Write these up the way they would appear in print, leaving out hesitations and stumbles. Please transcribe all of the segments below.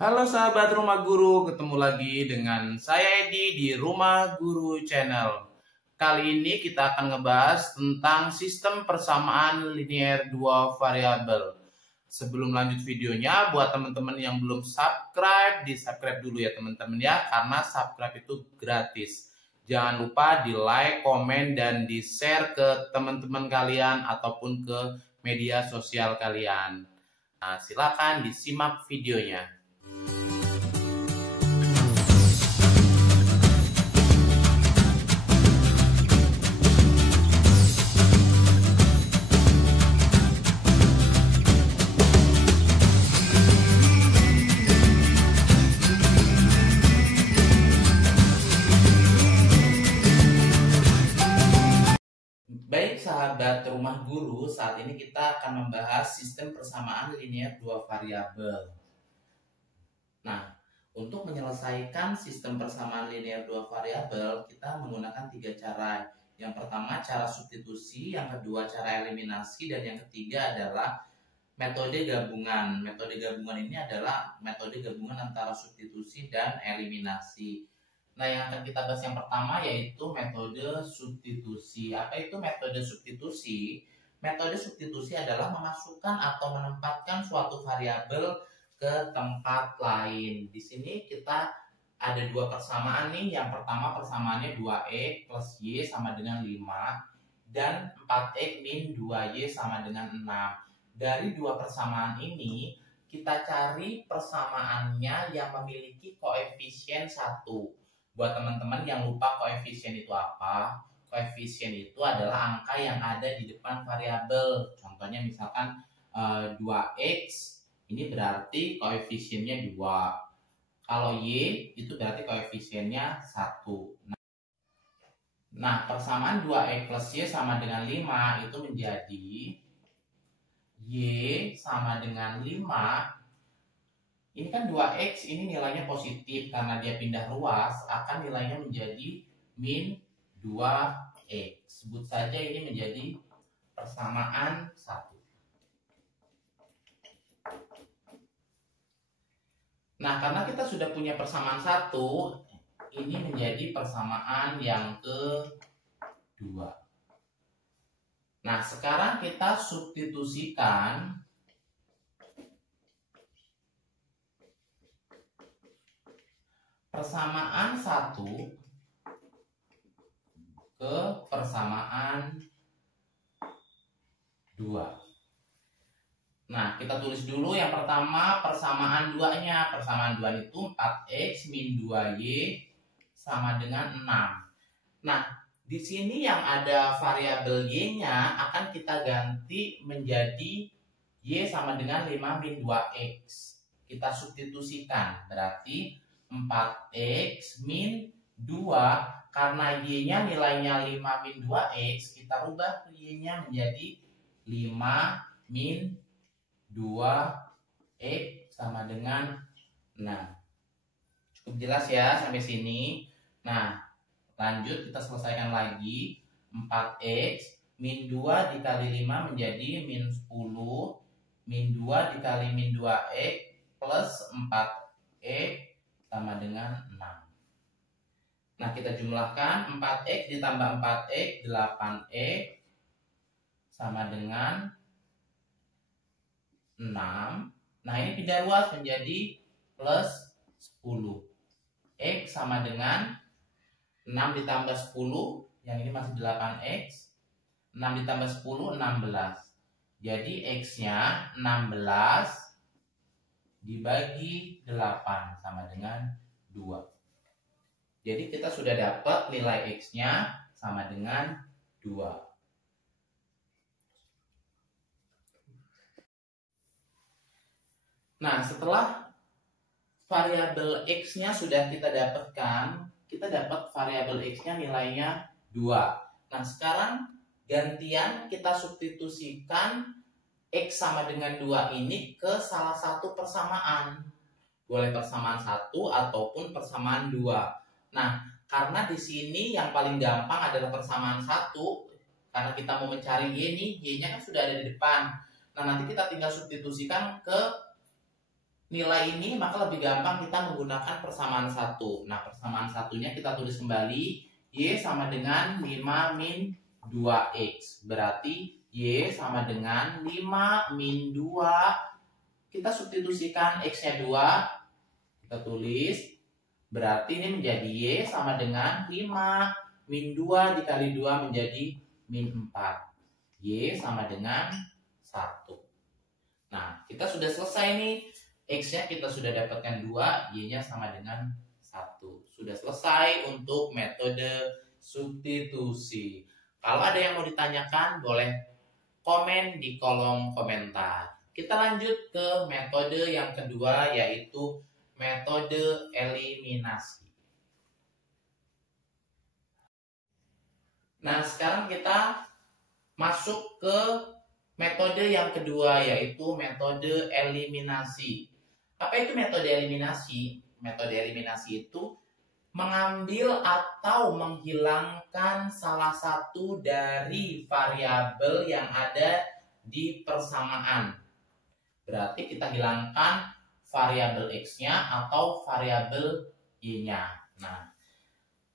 Halo sahabat Rumah Guru, ketemu lagi dengan saya Edi di Rumah Guru Channel. Kali ini kita akan ngebahas tentang sistem persamaan linear dua variabel. Sebelum lanjut videonya, buat teman-teman yang belum subscribe, di-subscribe dulu ya teman-teman ya, karena subscribe itu gratis. Jangan lupa di like, komen, dan di-share ke teman-teman kalian ataupun ke media sosial kalian. Nah, silakan disimak videonya. Baik sahabat Rumah Guru, saat ini kita akan membahas sistem persamaan linear dua variabel. Nah, untuk menyelesaikan sistem persamaan linear dua variabel, kita menggunakan tiga cara. Yang pertama cara substitusi, yang kedua cara eliminasi, dan yang ketiga adalah metode gabungan. Metode gabungan ini adalah metode gabungan antara substitusi dan eliminasi. Nah, yang akan kita bahas yang pertama yaitu metode substitusi. Apa itu metode substitusi? Metode substitusi adalah memasukkan atau menempatkan suatu variabel ke tempat lain. Di sini kita ada dua persamaan nih. Yang pertama persamaannya 2x plus y sama dengan 5 dan 4x min 2y sama dengan 6. Dari dua persamaan ini kita cari persamaannya yang memiliki koefisien 1. Buat teman-teman yang lupa koefisien itu apa, koefisien itu adalah angka yang ada di depan variabel. Contohnya misalkan 2x, ini berarti koefisiennya 2. Kalau y itu berarti koefisiennya 1. Nah, persamaan 2x plus y sama dengan 5 itu menjadi y sama dengan 5. Ini kan 2x, ini nilainya positif karena dia pindah ruas, akan nilainya menjadi min 2x. Sebut saja ini menjadi persamaan 1. Nah, karena kita sudah punya persamaan 1, ini menjadi persamaan yang kedua. Nah, sekarang kita substitusikan persamaan 1 ke persamaan 2. Nah, kita tulis dulu yang pertama persamaan 2-nya. Persamaan 2 itu 4x min 2y sama dengan 6. Nah, di sini yang ada variabel y-nya akan kita ganti menjadi y sama dengan 5 min 2x. Kita substitusikan, berarti 4x min 2, karena y-nya nilainya 5 min 2x, kita rubah y-nya menjadi 5 min 2x sama dengan 6. Cukup jelas ya sampai sini. Nah, lanjut kita selesaikan lagi. 4x min 2 dikali 5 menjadi min 10, min 2 dikali min 2x plus 4x sama dengan 6. Nah, kita jumlahkan 4x ditambah 4x, 8x sama dengan 6. Nah, ini pindah ruas menjadi plus 10. X sama dengan 6 ditambah 10, yang ini masih 8x. 6 ditambah 10, 16. Jadi X-nya 16 dibagi 8 sama dengan 2. Jadi kita sudah dapat nilai X-nya sama dengan 2. Nah, setelah variabel X-nya sudah kita dapatkan, kita dapat variabel X-nya nilainya 2. Nah, sekarang gantian kita substitusikan X sama dengan 2 ini ke salah satu persamaan. Boleh persamaan 1 ataupun persamaan 2. Nah, karena di sini yang paling gampang adalah persamaan 1, karena kita mau mencari Y nih, Y-nya kan sudah ada di depan. Nah, nanti kita tinggal substitusikan ke nilai ini, maka lebih gampang kita menggunakan persamaan 1. Nah, persamaan satunya kita tulis kembali. Y sama dengan 5 min 2X. Berarti Y sama dengan 5 min 2. Kita substitusikan X-nya 2. Kita tulis. Berarti ini menjadi Y sama dengan 5 min 2 dikali 2 menjadi min 4. Y sama dengan 1. Nah, kita sudah selesai nih. X-nya kita sudah dapatkan 2, Y-nya sama dengan 1. Sudah selesai untuk metode substitusi. Kalau ada yang mau ditanyakan, boleh komen di kolom komentar. Kita lanjut ke metode yang kedua, yaitu metode eliminasi. Nah, sekarang kita masuk ke metode yang kedua, yaitu metode eliminasi. Apa itu metode eliminasi? Metode eliminasi itu mengambil atau menghilangkan salah satu dari variabel yang ada di persamaan. Berarti kita hilangkan variabel X-nya atau variabel Y-nya. Nah,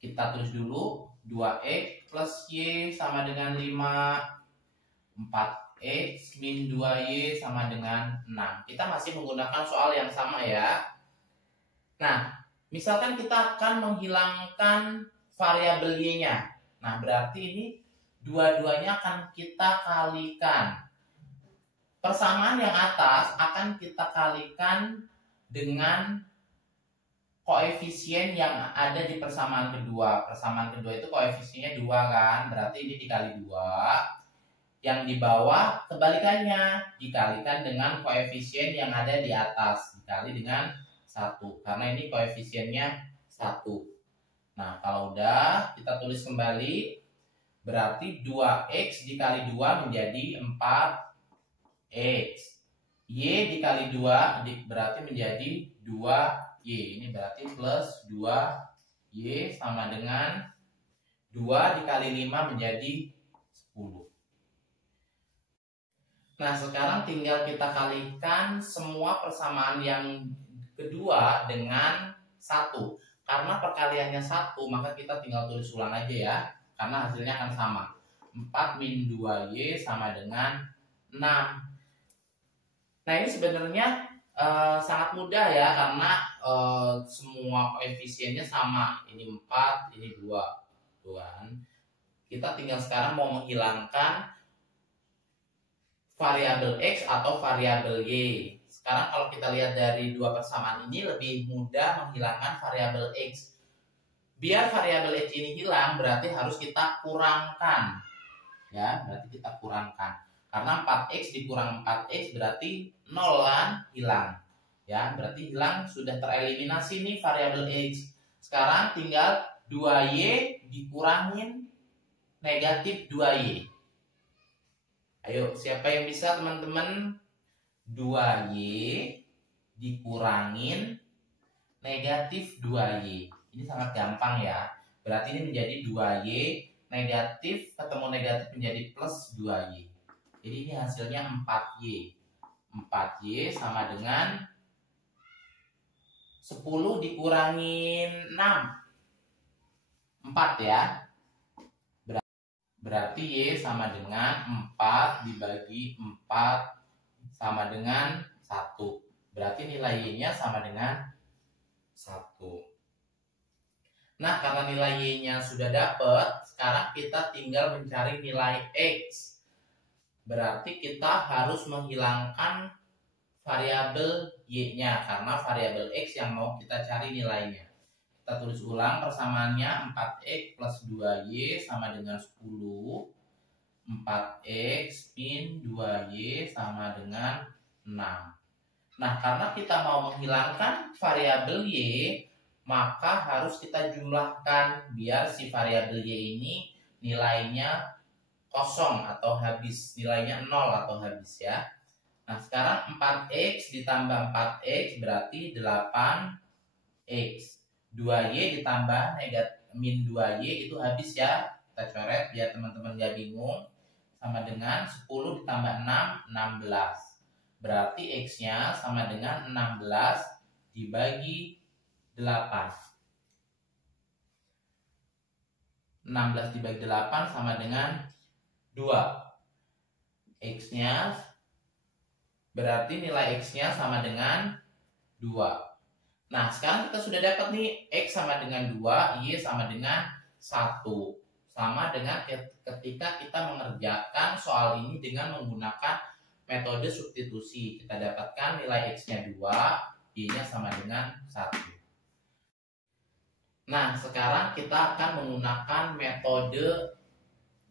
kita tulis dulu 2X plus Y sama dengan 5, 4X min 2Y sama dengan 6. Kita masih menggunakan soal yang sama ya. Nah, misalkan kita akan menghilangkan variabel Y-nya. Nah, berarti ini dua-duanya akan kita kalikan. Persamaan yang atas akan kita kalikan dengan koefisien yang ada di persamaan kedua. Persamaan kedua itu koefisiennya 2 kan, berarti ini dikali 2. Yang di bawah kebalikannya, dikalikan dengan koefisien yang ada di atas, dikali dengan 1. Karena ini koefisiennya 1. Nah, kalau udah, kita tulis kembali. Berarti 2X dikali 2 menjadi 4X. Y dikali 2 berarti menjadi 2Y. Ini berarti plus 2Y sama dengan 2 dikali 5 menjadi 10. Nah, sekarang tinggal kita kalikan semua persamaan yang kedua dengan 1. Karena perkaliannya 1, maka kita tinggal tulis ulang aja ya. Karena hasilnya akan sama. 4 min 2Y sama dengan 6. Nah, ini sebenarnya sangat mudah ya. Karena semua koefisiennya sama. Ini 4, ini 2. Tuan. Kita tinggal sekarang mau menghilangkan variabel X atau variabel Y. Sekarang kalau kita lihat dari dua persamaan ini, lebih mudah menghilangkan variabel X. Biar variabel X ini hilang, berarti harus kita kurangkan. Ya, berarti kita kurangkan. Karena 4X dikurang 4X berarti 0 kan, hilang. Ya, berarti hilang, sudah tereliminasi nih variabel X. Sekarang tinggal 2Y dikurangin negatif 2Y. Ayo, siapa yang bisa teman-teman? 2Y dikurangin negatif 2Y. Ini sangat gampang ya. Berarti ini menjadi 2Y negatif ketemu negatif menjadi plus 2Y. Jadi ini hasilnya 4Y. 4Y sama dengan 10 dikurangin 6. 4 ya. Berarti Y sama dengan 4 dibagi 4 sama dengan 1. Berarti nilai Y-nya sama dengan 1. Nah, karena nilai Y-nya sudah dapat, sekarang kita tinggal mencari nilai X. Berarti kita harus menghilangkan variabel Y-nya, karena variabel X yang mau kita cari nilainya. Kita tulis ulang persamaannya, 4X plus 2Y sama dengan 10. 4X min 2Y sama dengan 6. Nah, karena kita mau menghilangkan variabel Y, maka harus kita jumlahkan biar si variabel Y ini nilainya kosong atau habis, nilainya 0 atau habis ya. Nah, sekarang 4X ditambah 4X berarti 8X. 2Y ditambah min 2Y itu habis ya. Kita coret biar teman-teman gak bingung. Sama dengan 10 ditambah 6, 16. Berarti X-nya sama dengan 16 dibagi 8. 16 dibagi 8 sama dengan 2. X-nya berarti nilai X-nya sama dengan 2. Nah, sekarang kita sudah dapat nih X sama dengan 2, Y sama dengan 1. Sama dengan ketika kita mengerjakan soal ini dengan menggunakan metode substitusi. Kita dapatkan nilai X-nya 2, Y-nya sama dengan 1. Nah, sekarang kita akan menggunakan metode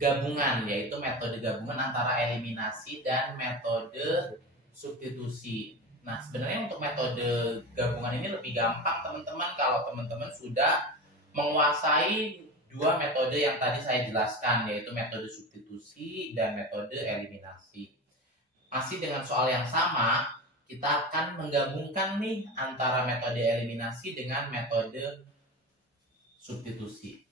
gabungan, yaitu metode gabungan antara eliminasi dan metode substitusi. Nah, sebenarnya untuk metode gabungan ini lebih gampang teman-teman kalau teman-teman sudah menguasai dua metode yang tadi saya jelaskan, yaitu metode substitusi dan metode eliminasi. Masih dengan soal yang sama, kita akan menggabungkan nih antara metode eliminasi dengan metode substitusi.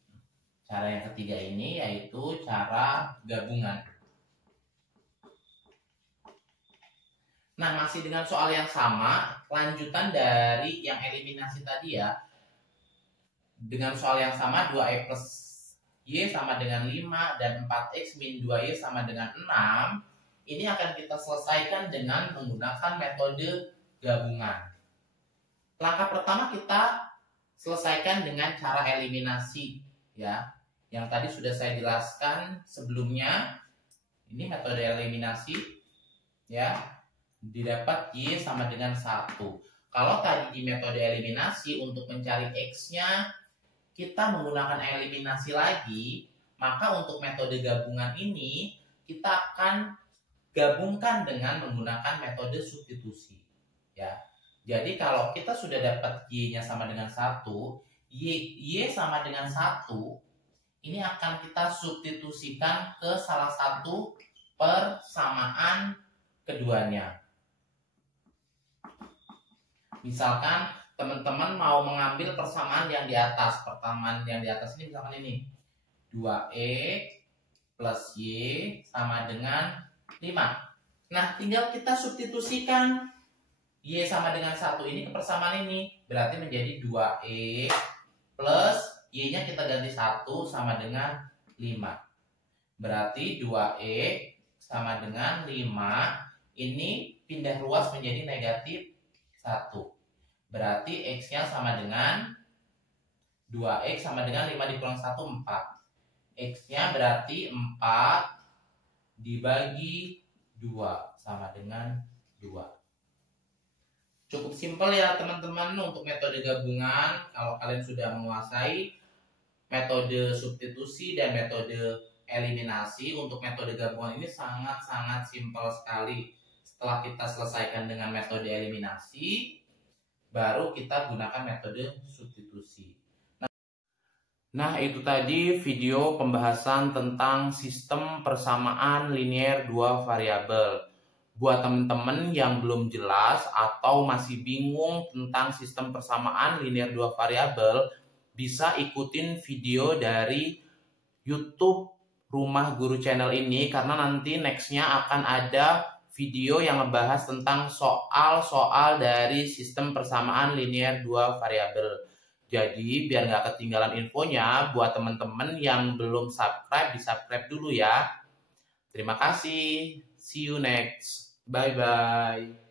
Cara yang ketiga ini yaitu cara gabungan. Nah, masih dengan soal yang sama, lanjutan dari yang eliminasi tadi ya. Dengan soal yang sama, 2x plus Y sama dengan 5 dan 4x min 2Y sama dengan 6. Ini akan kita selesaikan dengan menggunakan metode gabungan. Langkah pertama kita selesaikan dengan cara eliminasi ya. Yang tadi sudah saya jelaskan sebelumnya. Ini metode eliminasi ya. Didapat Y sama dengan 1. Kalau tadi di metode eliminasi untuk mencari X-nya kita menggunakan eliminasi lagi, maka untuk metode gabungan ini kita akan gabungkan dengan menggunakan metode substitusi ya. Jadi kalau kita sudah dapat Y-nya sama dengan 1, Y sama dengan 1, ini akan kita substitusikan ke salah satu persamaan keduanya. Misalkan teman-teman mau mengambil persamaan yang di atas. Persamaan yang di atas ini misalkan ini. 2E plus Y sama dengan 5. Nah, tinggal kita substitusikan Y sama dengan 1 ini ke persamaan ini. Berarti menjadi 2E plus Y-nya kita ganti 1 sama dengan 5. Berarti 2E sama dengan 5. Ini pindah ruas menjadi negatif 1. Berarti X-nya sama dengan 2X sama dengan 5 dikurang 1, 4. X-nya berarti 4 dibagi 2 sama dengan 2. Cukup simpel ya teman-teman untuk metode gabungan. Kalau kalian sudah menguasai metode substitusi dan metode eliminasi, untuk metode gabungan ini sangat-sangat simpel sekali. Setelah kita selesaikan dengan metode eliminasi, baru kita gunakan metode substitusi. Nah, itu tadi video pembahasan tentang sistem persamaan linear dua variabel. Buat teman-teman yang belum jelas atau masih bingung tentang sistem persamaan linear dua variabel, bisa ikutin video dari YouTube Rumah Guru Channel ini, karena nanti nextnya akan ada video yang ngebahas tentang soal-soal dari sistem persamaan linear dua variabel. Jadi biar nggak ketinggalan infonya, buat teman-teman yang belum subscribe, di-subscribe dulu ya. Terima kasih. See you next. Bye-bye.